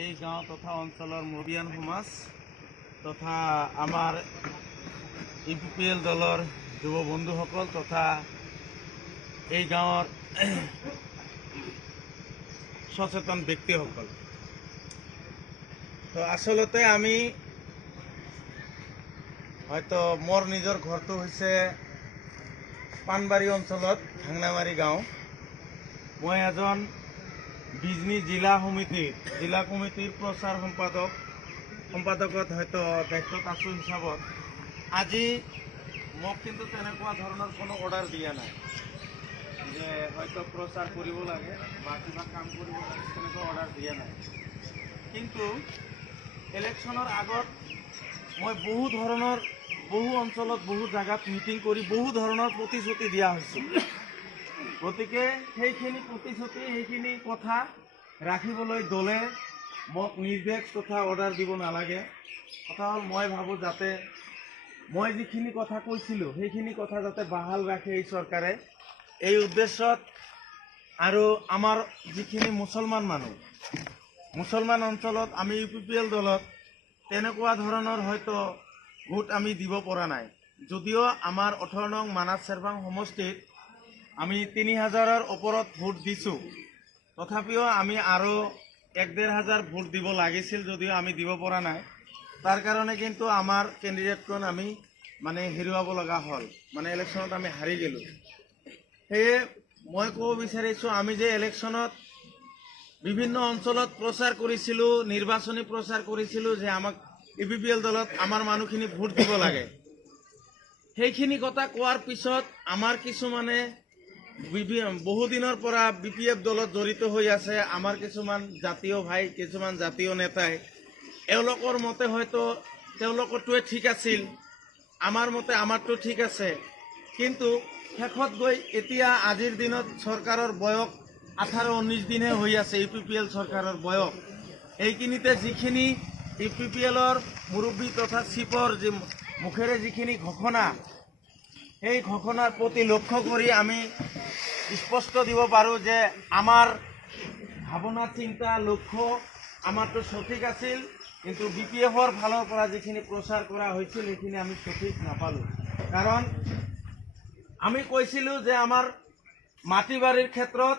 এই গাঁও তথা অঞ্চলৰ মুৰব্বীয়ান সমাজ তথা আমাৰ ইউপিপিএল দলৰ যুৱ বন্ধুসকল তথা এই গাঁৱৰ সচেতন ব্যক্তিসকল। তো আচলতে আমি হয়তো মোৰ নিজৰ ঘৰটো হৈছে পাণবাৰী অঞ্চলত ভাংনামাৰী গাঁও। মই এজন বিজনী জিলা কমিটিৰ প্ৰচাৰ সম্পাদকত হয়তো দায়িত্বত আছো হিচাপত আজি মোক কিন্তু তেনেকুৱা ধৰণৰ কোনো অৰ্ডাৰ দিয়া নাই যে হয়তো প্ৰচাৰ কৰিব লাগে বা কিবা কাম কৰিব লাগে, তেনেকুৱা অৰ্ডাৰ দিয়া নাই। কিন্তু ইলেকশ্যনৰ আগত মই বহু অঞ্চলত বহু জায়গাত মিটিং কৰি বহু ধৰণৰ প্ৰতিশ্ৰুতি দিয়া হৈছিল। গতিকে সেইখিনি প্ৰতিশ্ৰুতি সেইখিনি কথা ৰাখিবলৈ দলে মোক নিৰ্দেশ তথা অৰ্ডাৰ দিব নালাগে। কথা হ'ল মই ভাবোঁ যাতে মই যিখিনি কথা কৈছিলোঁ সেইখিনি কথা যাতে বাহাল ৰাখে এই চৰকাৰে, এই উদ্দেশ্যত। আৰু আমাৰ যিখিনি মুছলমান অঞ্চলত আমি ইউপিপিএল দলত তেনেকুৱা ধৰণৰ হয়তো ভোট আমি দিব পৰা নাই। যদিও আমাৰ 18 নং মানাছ চেৰভাং সমষ্টিত আমি 3000ৰ ওপৰত ভোট দিছোঁ, তথাপিও আমি আৰু 1-1,500 ভোট দিব লাগিছিল, যদিও আমি দিব পৰা নাই। তাৰ কাৰণে কিন্তু আমাৰ কেণ্ডিডেটখন আমি হেৰুৱাব লগা হ'ল, ইলেকশ্যনত আমি হাৰি গ'লোঁ। সেয়ে মই ক'ব বিচাৰিছোঁ, আমি যে ইলেকশ্যনত বিভিন্ন অঞ্চলত প্ৰচাৰ কৰিছিলোঁ, নিৰ্বাচনী প্ৰচাৰ কৰিছিলোঁ যে আমাক ইউপিপিএল দলত আমাৰ মানুহখিনি ভোট দিব লাগে। সেইখিনি কথা কোৱাৰ পিছত আমাৰ কিছুমানে বহুদিনৰ পৰা বিপিএফ দলত জড়িত হৈ আছে, আমাৰ কিছুমান জাতীয় ভাই, কিছুমান জাতীয় নেতাই এওঁলোকৰ মতে হয়তো তেওঁলোকৰটোৱে ঠিক আছিল, আমাৰ মতে আমাৰটো ঠিক আছে। কিন্তু শেষত গৈ এতিয়া আজিৰ দিনত চৰকাৰৰ বয়স 18-19 দিনহে হৈ আছে। ইউপিপিএল চৰকাৰৰ বয়স এইখিনিতে যিখিনি ইউপিপিএলৰ মুৰব্বী তথা চিফৰ মুখেৰে যিখিনি ঘোষণা, সেই ঘোষণাৰ প্ৰতি লক্ষ্য কৰি আমি স্পষ্ট দিব পাৰোঁ যে আমাৰ ভাৱনা, চিন্তা, লক্ষ্য আমাৰটো সঠিক আছিল, কিন্তু বিপিএফৰ ফালৰ পৰা যিখিনি প্ৰচাৰ কৰা হৈছিল সেইখিনি আমি সঠিক নাপালোঁ। কাৰণ আমি কৈছিলোঁ যে আমাৰ মাটি বাৰীৰ ক্ষেত্ৰত,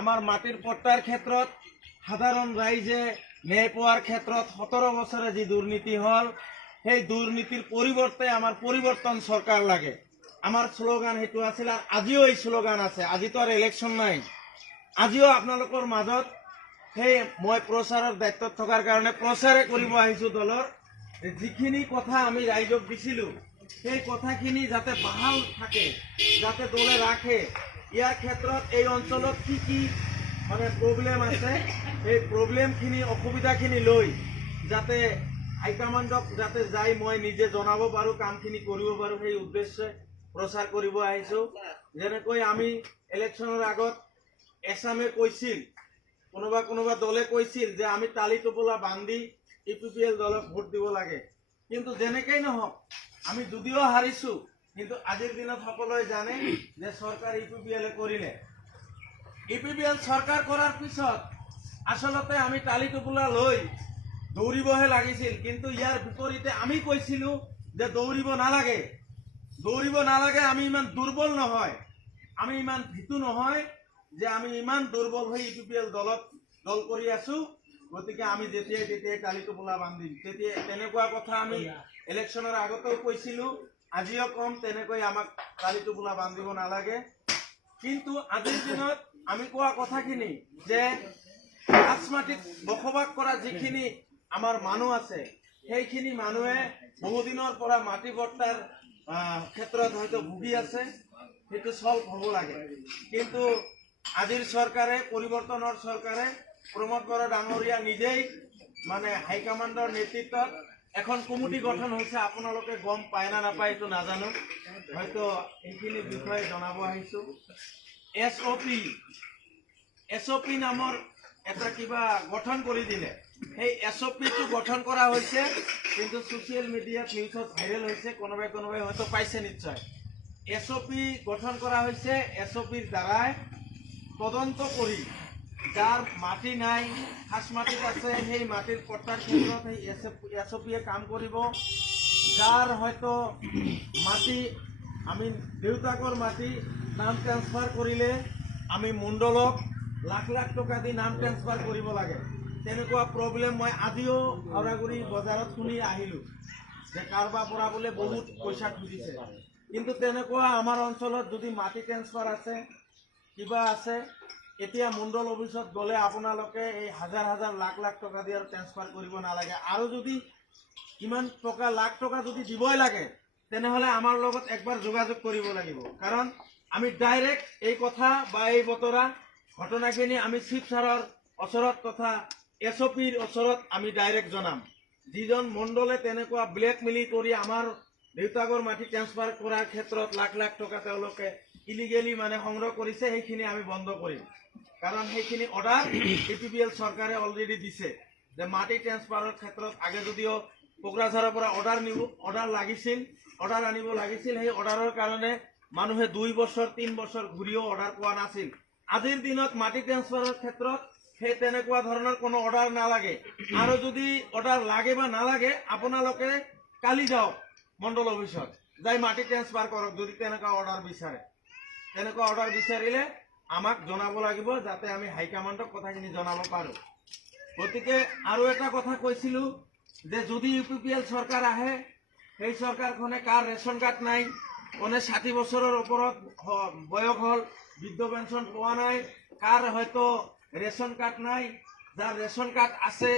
আমাৰ মাটিৰ পট্টাৰ ক্ষেত্ৰত সাধাৰণ ৰাইজে ন্যায় পোৱাৰ ক্ষেত্ৰত 17 বছৰে যি দুৰ্নীতি হ'ল, সেই দুৰ্নীতিৰ পৰিৱৰ্তে আমাৰ পৰিৱৰ্তন চৰকাৰ লাগে। আমাৰ শ্লোগান সেইটো আছিল, আৰু আজিও এই শ্লোগান আছে। আজিতো আৰু ইলেকশ্যন নাই, আজিও আপোনালোকৰ মাজত সেই মই প্ৰচাৰৰ দায়িত্বত থকাৰ কাৰণে প্ৰচাৰে কৰিব আহিছোঁ দলৰ যিখিনি কথা আমি ৰাইজক দিছিলোঁ, সেই কথাখিনি যাতে বাহাল থাকে, যাতে দলে ৰাখে। ইয়াৰ ক্ষেত্ৰত এই অঞ্চলত কি প্ৰব্লেম আছে, এই প্ৰব্লেমখিনি, অসুবিধাখিনি লৈ যাতে হাইকমাণ্ডক যাতে যাই মই নিজে জনাব পাৰোঁ, কামখিনি কৰিব পাৰোঁ, সেই উদ্দেশ্যে প্ৰচাৰ কৰিব আহিছোঁ। যেনেকৈ আমি ইলেকশ্যনৰ আগত এছামে কৈছিল, কোনোবা দলে কৈছিল যে আমি টালি টোপোলা বান্ধি ইউপিপিএল দলক ভোট দিব লাগে। কিন্তু যেনেকেই নহওক, আমি যদিও হাৰিছোঁ, কিন্তু আজিৰ দিনত সকলোৱে জানে যে চৰকাৰ ইউপিপিএলে কৰিলে। ইউপিপিএল চৰকাৰ কৰাৰ পিছত আচলতে আমি টালি টোপোলা লৈ দৌৰিবহে লাগিছিল। কিন্তু ইয়াৰ বিপৰীতে আমি কৈছিলোঁ যে দৌৰিব নালাগে, আমি ইমান দুৰ্বল নহয়, আমি ইমান ভীতু নহয় যে আমি ইমান দুৰ্বল হৈ ইউপিপিএল দল কৰি আছোঁ। গতিকে আমি যেতিয়াই টালি টোপোলা বান্ধিম, তেনেকুৱা কথা আমি ইলেকশ্যনৰ আগতেও কৈছিলোঁ, আজিও কম, তেনেকৈ আমাক টালি টোপোলা বান্ধিব নালাগে। কিন্তু আজিৰ দিনত আমি কোৱা কথাখিনি যে ৰাজমাটিত বসবাস কৰা যিখিনি আমাৰ মানুহ আছে, সেইখিনি মানুহে বহুদিনৰ পৰা মাটি বৰ্তাৰ ক্ষেত্ৰত হয়তো ভুগি আছে, সেইটো সলভ হ'ব লাগে। কিন্তু আজিৰ চৰকাৰে, পৰিৱৰ্তনৰ চৰকাৰে, প্ৰমোদ বৰা ডাঙৰীয়া নিজেই হাইকমাণ্ডৰ নেতৃত্বত এখন কমিটি গঠন হৈছে। আপোনালোকে গম পায় না নাপায় এইটো নাজানো, হয়তো এইখিনি বিষয়ে জনাব আহিছোঁ। SOP নামৰ এটা কিবা গঠন কৰি দিলে, সেই SOPটো গঠন কৰা হৈছে, কিন্তু ছ'চিয়েল মিডিয়াত, নিউজত ভাইৰেল হৈছে, কোনোবাই হয়তো পাইছে নিশ্চয়। SOP গঠন কৰা হৈছে, SOPৰ দ্বাৰাই তদন্ত কৰি যাৰ মাটি নাই, খাছ মাটিত আছে, সেই মাটিৰ পট্টাৰ ক্ষেত্ৰত সেই এছঅ'পিয়ে কাম কৰিব। যাৰ হয়তো মাটি আমি দেউতাকৰ মাটি নাম ট্ৰেন্সফাৰ কৰিলে আমি মণ্ডলক লাখ লাখ টকা দি নাম ট্ৰেন্সফাৰ কৰিব লাগে। তেনেকুৱা প্ৰব্লেম মই আজিও হাওৰাগুৰি বজাৰত শুনি আহিলোঁ যে কাৰোবাৰ পৰা বোলে বহুত পইচা খুজিছে। কিন্তু তেনেকুৱা আমাৰ অঞ্চলত যদি মাটি ট্ৰেন্সফাৰ আছে, কিবা আছে, এতিয়া মণ্ডল অফিচত গ'লে আপোনালোকে এই হাজাৰ হাজাৰ লাখ লাখ টকা দি আৰু ট্ৰেন্সফাৰ কৰিব নালাগে। আৰু যদি ইমান টকা লাখ টকা যদি দিবই লাগে তেনেহ'লে আমাৰ লগত একবাৰ যোগাযোগ কৰিব লাগিব। কাৰণ আমি ডাইৰেক্ট এই কথা বা এই বতৰা ঘটনাখিনি আমি চিফ ছাৰৰ ওচৰত তথা এছঅ'পিৰ ওচৰত আমি ডাইৰেক্ট জনাম। যিজন মণ্ডলে তেনেকুৱা ব্লেকমেইল কৰি আমাৰ দেউতাকৰ মাটি ট্ৰেন্সফাৰ কৰাৰ ক্ষেত্ৰত লাখ লাখ টকা তেওঁলোকে ইলিগেলি মানে সংগ্ৰহ কৰিছে, সেইখিনি আমি বন্ধ কৰিম। কাৰণ সেইখিনি অৰ্ডাৰ APPL চৰকাৰে অলৰেডি দিছে যে মাটি ট্ৰেন্সফাৰৰ ক্ষেত্ৰত আগে যদিও কোকৰাঝাৰৰ পৰা অৰ্ডাৰ আনিব লাগিছিল, সেই অৰ্ডাৰৰ কাৰণে মানুহে 2 বছৰ 3 বছৰ ঘূৰিও অৰ্ডাৰ পোৱা নাছিল। আজিৰ দিনত মাটি ট্ৰেন্সফাৰৰ ক্ষেত্ৰত সেই তেনেকুৱা ধৰণৰ কোনো অৰ্ডাৰ নালাগে। আৰু যদি অৰ্ডাৰ লাগে বা নালাগে, আপোনালোকে কালি যাওক মণ্ডল অফিচত, যাই মাটি ট্ৰেন্সফাৰ কৰক। যদি তেনেকুৱা অৰ্ডাৰ বিচাৰে, তেনেকুৱা অৰ্ডাৰ বিচাৰিলে আমাক জনাব লাগিব, যাতে আমি হাইকমাণ্ডক কথাখিনি জনাব পাৰোঁ। গতিকে আৰু এটা কথা কৈছিলোঁ যে যদি UPPL চৰকাৰ আহে, সেই চৰকাৰখনে কাৰ ৰেচন কাৰ্ড নাই, কোনে 60 বছৰৰ ওপৰত বয়স হ'ল, বৃদ্ধ পেঞ্চন পোৱা নাই, কাৰ হয়তো ৰেচন কাৰ্ড নাই, যাৰ ৰেচন কাৰ্ড আছে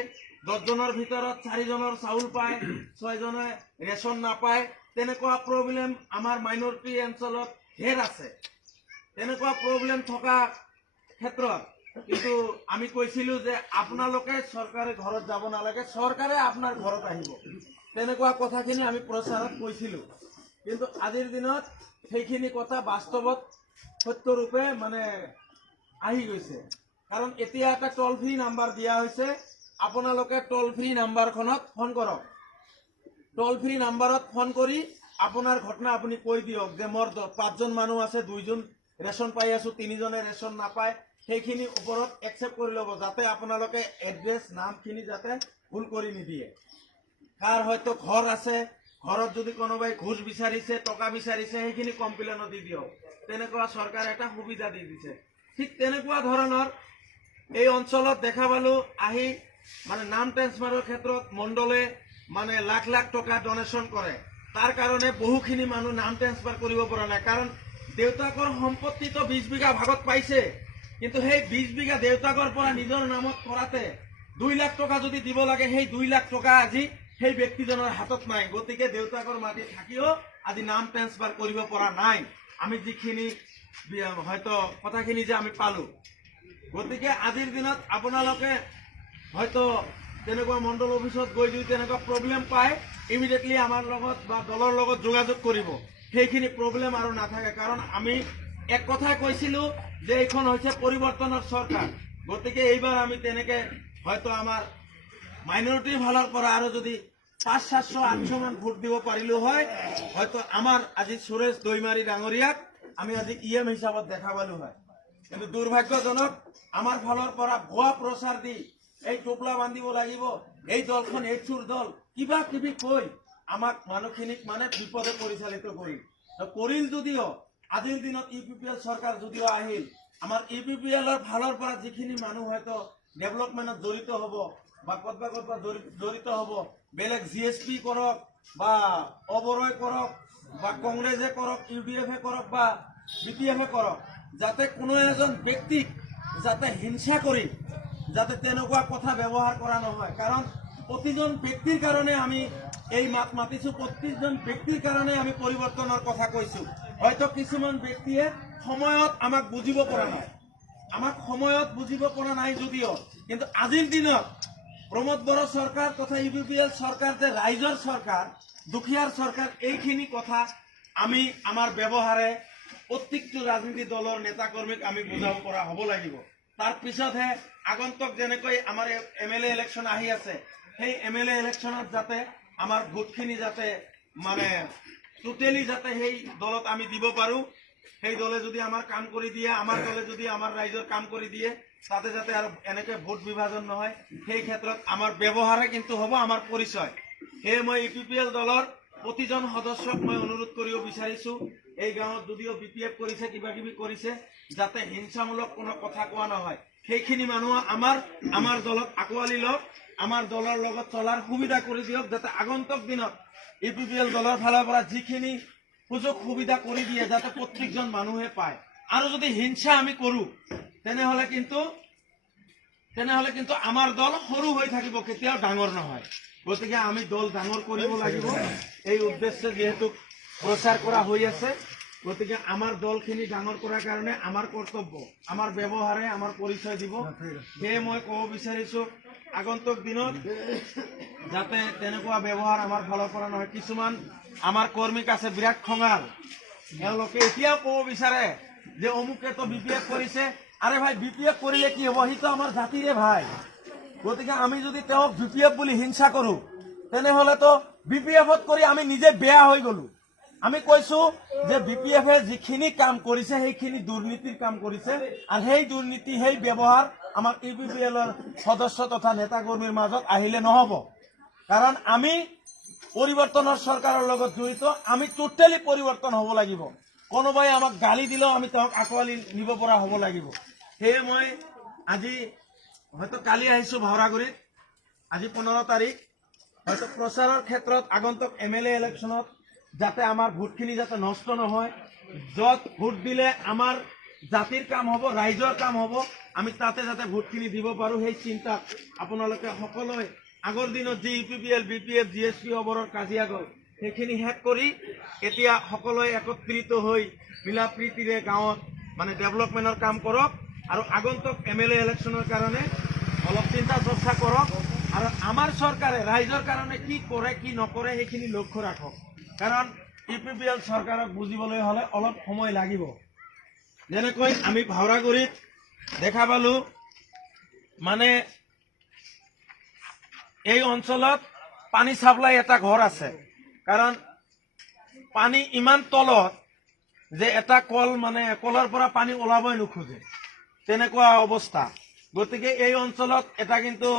10 জনৰ ভিতৰত 4 জনৰ চাউল পায়, 6 জনে ৰেচন নাপায়। তেনেকুৱা প্ৰব্লেম আমাৰ মাইনৰিটি অঞ্চলত ঢেৰ আছে। তেনেকুৱা প্ৰব্লেম থকা ক্ষেত্ৰত কিন্তু আমি কৈছিলোঁ যে আপোনালোকে চৰকাৰে ঘৰত যাব নালাগে, চৰকাৰে আপোনাৰ ঘৰত আহিব। তেনেকুৱা কথাখিনি আমি প্ৰচাৰত কৈছিলোঁ। কিন্তু আজিৰ দিনত সেইখিনি কথা বাস্তৱত সত্যৰূপে মানে আহি গৈছে। কাৰণ এতিয়া এটা টল ফ্ৰী নাম্বাৰ দিয়া হৈছে, আপোনালোকে টল ফ্ৰী নাম্বাৰখনত ফোন কৰক। টল ফ্ৰী নাম্বাৰত ফোন কৰি আপোনাৰ ঘটনা আপুনি কৈ দিয়ক যে মোৰ 5 জন মানুহ আছে, 2 জন ৰেচন পাই আছোঁ, 3 জনে ৰেচন নাপায়। সেইখিনি ওপৰত একচেপ্ট কৰি ল'ব, যাতে আপোনালোকে এড্ৰেছ নামখিনি যাতে ভুল কৰি নিদিয়ে। কাৰ হয়তো ঘৰ আছে, ঘৰত যদি কোনোবাই ঘোষ বিচাৰিছে, টকা বিচাৰিছে, সেইখিনি কমপ্লেইনত দি দিয়ক। তেনেকুৱা চৰকাৰে এটা সুবিধা দি দিছে। ঠিক তেনেকুৱা ধৰণৰ এই অঞ্চলত দেখা পালোঁ আহি মানে নাম ট্ৰেন্সফাৰৰ ক্ষেত্ৰত মণ্ডলে মানে লাখ লাখ টকা ডনেশ্যন কৰে। তাৰ কাৰণে বহুখিনি মানুহ নাম ট্ৰেন্সফাৰ কৰিব পৰা নাই। কাৰণ দেউতাকৰ সম্পত্তিটো 20 বিঘা ভাগত পাইছে, কিন্তু সেই 20 বিঘা দেউতাকৰ পৰা নিজৰ নামত কৰাতে 2 লাখ টকা যদি দিব লাগে, সেই 2 লাখ টকা আজি সেই ব্যক্তিজনৰ হাতত নাই। গতিকে দেউতাকৰ মাটি থাকিও আজি নাম ট্ৰেন্সফাৰ কৰিব পৰা নাই। আমি যিখিনি হয়তো কথাখিনি যে আমি পালোঁ। গতিকে আজিৰ দিনত আপোনালোকে হয়তো তেনেকুৱা মণ্ডল অফিচত গৈ যদি তেনেকুৱা প্ৰব্লেম পায়, ইমিডিয়েটলি আমাৰ লগত বা দলৰ লগত যোগাযোগ কৰিব। সেইখিনি প্ৰব্লেম আৰু নাথাকে। কাৰণ আমি এক কথাই কৈছিলোঁ যে এইখন হৈছে পৰিৱৰ্তনৰ চৰকাৰ। গতিকে এইবাৰ আমি তেনেকৈ হয়তো আমাৰ মাইনৰিটিৰ ফালৰ পৰা আৰু যদি 500-700 মান ভোট দিব পাৰিলোঁ হয়, হয়তো আমাৰ আজি সুৰেশ দৈমাৰী ডাঙৰীয়াক আমি আজি EM হিচাপত দেখা পালোঁ হয়। কিন্তু দুৰ্ভাগ্যজনক আমাৰ ফালৰ পৰা ভুৱা প্ৰচাৰ দি এই টোপলা বান্ধিব লাগিব, এই দলখন এই চোৰ দল, কিবা কিবি কৈ আমাক মানুহখিনিক মানে বিপদে পৰিচালিত কৰিল যদিও আজিৰ দিনত UPPL চৰকাৰ যদিও আহিল, আমাৰ UPPLৰ ফালৰ পৰা যিখিনি মানুহ হয়তো ডেভেলপমেণ্টত জড়িত হ'ব বা ক'ৰবাত জড়িত হ'ব, বেলেগ GSP কৰক বা অবৰয় কৰক বা কংগ্ৰেছে কৰক, UDF কৰক বা BPF কৰক, যাতে কোনো এজন ব্যক্তিক যাতে হিংসা কৰি যাতে তেনেকুৱা কথা ব্যৱহাৰ কৰা নহয়। কাৰণ প্ৰতিজন ব্যক্তিৰ কাৰণে আমি এই মাত মাতিছোঁ, প্ৰতিজন ব্যক্তিৰ কাৰণে আমি পৰিৱৰ্তনৰ কথা কৈছোঁ। হয়তো কিছুমান ব্যক্তিয়ে সময়ত আমাক বুজিব পৰা নাই, যদিও কিন্তু আজিৰ দিনত প্ৰমোদ বড়ো চৰকাৰ তথা UPPL চৰকাৰ যে ৰাইজৰ চৰকাৰ, দুখীয়াৰ চৰকাৰ, এইখিনি কথা আমি আমাৰ ব্যৱহাৰে প্ৰত্যেকটো ৰাজনীতি দলৰ নেতাকৰ্মীক আমি বুজাব পৰা হ'ব লাগিব। তাৰ পিছতহে আগন্তুক যেনেকৈ আমাৰ MLA ইলেকশ্যন আহি আছে, সেই MLA ইলেকশ্যনত যাতে আমাৰ ভোটখিনি যাতে মানে টোটেলি যাতে সেই দলত আমি দিব পাৰোঁ। সেই দলে যদি আমাৰ কাম কৰি দিয়ে, আমাৰ দলে যদি আমাৰ ৰাইজৰ কাম কৰি দিয়ে, তাতে যাতে আৰু এনেকৈ ভোট বিভাজন নহয়, সেই ক্ষেত্ৰত আমাৰ ব্যৱহাৰে কিন্তু হ'ব আমাৰ পৰিচয়। সেয়ে মই UPPL দলৰ প্ৰতিজন সদস্যক মই অনুৰোধ কৰিব বিচাৰিছোঁ, এই গাঁৱত যদিও BPF কৰিছে, কিবা কিবি কৰিছে, যাতে হিংসামূলক কোনো কথা কোৱা নহয়। সেইখিনি মানুহ আমাৰ দলত আঁকোৱালি লওক, আমাৰ দলৰ লগত চলাৰ সুবিধা কৰি দিয়ক, যাতে আগন্তুক দিনত UPPL দলৰ ফালৰ পৰা যিখিনি সুযোগ সুবিধা কৰি দিয়ে যাতে প্ৰত্যেকজন মানুহে পায়। আৰু যদি হিংসা আমি কৰোঁ তেনেহ'লে কিন্তু আমাৰ দল সৰু হৈ থাকিব, কেতিয়াও ডাঙৰ নহয়। গতিকে আমি দল ডাঙৰ কৰিব লাগিব, এই উদ্দেশ্যে যিহেতু প্ৰচাৰ কৰা হৈ আছে। গতিকে আমাৰ দলখিনি ডাঙৰ কৰাৰ কাৰণে আমাৰ কৰ্তব্য, আমাৰ ব্যৱহাৰে আমাৰ পৰিচয় দিব। সেয়ে মই ক'ব বিচাৰিছোঁ, আগন্তুক দিনত যাতে তেনেকুৱা ব্যৱহাৰ আমাৰ ফালৰ পৰা নহয়। কিছুমান আমাৰ কৰ্মীক আছে বিৰাট খঙাল, তেওঁলোকে এতিয়াও ক'ব বিচাৰে যে অমুকেতো BPF কৰিছে। আৰে ভাই, BPF কৰিলে কি হ'ব, সিটো আমাৰ জাতিৰে ভাই। গতিকে আমি যদি তেওঁক BPF বুলি হিংসা কৰোঁ তেনেহ'লেতো BPF-ত কৰি আমি নিজে বেয়া হৈ গ'লো। আমি কৈছোঁ যে BPF-এ যিখিনি কাম কৰিছে সেইখিনি দুৰ্নীতিৰ কাম কৰিছে, আৰু সেই দুৰ্নীতি, সেই ব্যৱহাৰ আমাৰ UPPL-ৰ সদস্য তথা নেতাকৰ্মীৰ মাজত আহিলে নহ'ব। কাৰণ আমি পৰিৱৰ্তনৰ চৰকাৰৰ লগত জড়িত, আমি টোটেলি পৰিৱৰ্তন হ'ব লাগিব। কোনোবাই আমাক গালি দিলেও আমি তেওঁক আঁকোৱালি নিব পৰা হ'ব লাগিব। সেয়ে মই আজি হয়তো কালি আহিছোঁ ভাওৰাগুৰিত, আজি 15 তাৰিখ, হয়তো প্ৰচাৰৰ ক্ষেত্ৰত আগন্তুক MLA ইলেকশ্যনত যাতে আমাৰ ভোটখিনি যাতে নষ্ট নহয়, য'ত ভোট দিলে আমাৰ জাতিৰ কাম হ'ব, ৰাইজৰ কাম হ'ব, আমি তাতে যাতে ভোটখিনি দিব পাৰোঁ, সেই চিন্তাত আপোনালোকে সকলোৱে আগৰ দিনত যি UPPL, BPF, GSP অবৰৰ কাজিয়া গ'ল, সেইখিনি শেষ কৰি এতিয়া সকলোৱে একত্ৰিত হৈ মিলা প্ৰীতিৰে গাঁৱত মানে ডেভেলপমেণ্টৰ কাম কৰক, আৰু আগন্তুক MLA ইলেকশ্যনৰ কাৰণে অলপ চিন্তা চৰ্চা কৰক, আৰু আমাৰ চৰকাৰে ৰাইজৰ কাৰণে কি কৰে কি নকৰে সেইখিনি লক্ষ্য ৰাখক। কাৰণ UPPL চৰকাৰক বুজিবলৈ হ'লে অলপ সময় লাগিব। যেনেকৈ আমি ভাওৰাগুৰিত দেখা পালোঁ, মানে এই অঞ্চলত পানী চাপ্লাই এটা ঘৰ আছে, কাৰণ পানী ইমান তলত যে এটা কল, মানে কলৰ পৰা পানী ওলাবই নোখোজে, তেনেকুৱা অৱস্থা। গতিকে এই অঞ্চলত এটা কিন্তু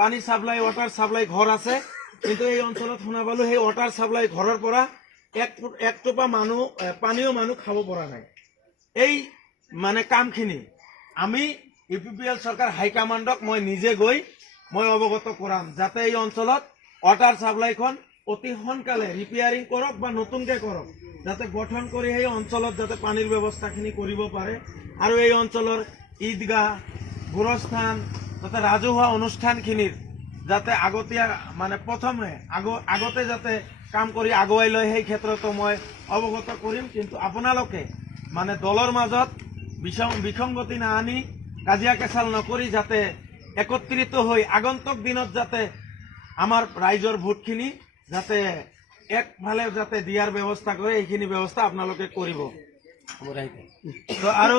পানী চাপ্লাই, ৱাটাৰ চাপ্লাই ঘৰ আছে, কিন্তু এই অঞ্চলত শুনা পালোঁ সেই ৱাটাৰ চাপ্লাই ঘৰৰ পৰা এক টোপা পানীও মানুহ খাব পৰা নাই। এই মানে কামখিনি আমি UPPL চৰকাৰ হাইকমাণ্ডক মই নিজে গৈ মই অৱগত কৰাম, যাতে এই অঞ্চলত ৱাটাৰ চাপ্লাইখন অতি সোনকালে ৰিপেয়াৰিং কৰক বা নতুনকৈ কৰক, যাতে গঠন কৰি সেই অঞ্চলত যাতে পানীৰ ব্যৱস্থাখিনি কৰিব পাৰে। আৰু এই অঞ্চলৰ ঈদগাহ, গোৰস্থান তথা ৰাজহুৱা অনুষ্ঠানখিনিৰ যাতে আগতীয়া মানে আগতে যাতে কাম কৰি আগুৱাই লয়, সেই ক্ষেত্ৰতো মই অৱগত কৰিম। কিন্তু আপোনালোকে মানে দলৰ মাজত বিসংগতি নাআনি, কাজিয়া কেঁচাল নকৰি যাতে একত্ৰিত হৈ আগন্তুক দিনত যাতে আমাৰ ৰাইজৰ ভোটখিনি যাতে একফালে যাতে দিয়াৰ ব্যৱস্থা কৰে, এইখিনি ব্যৱস্থা আপোনালোকে কৰিব। আৰু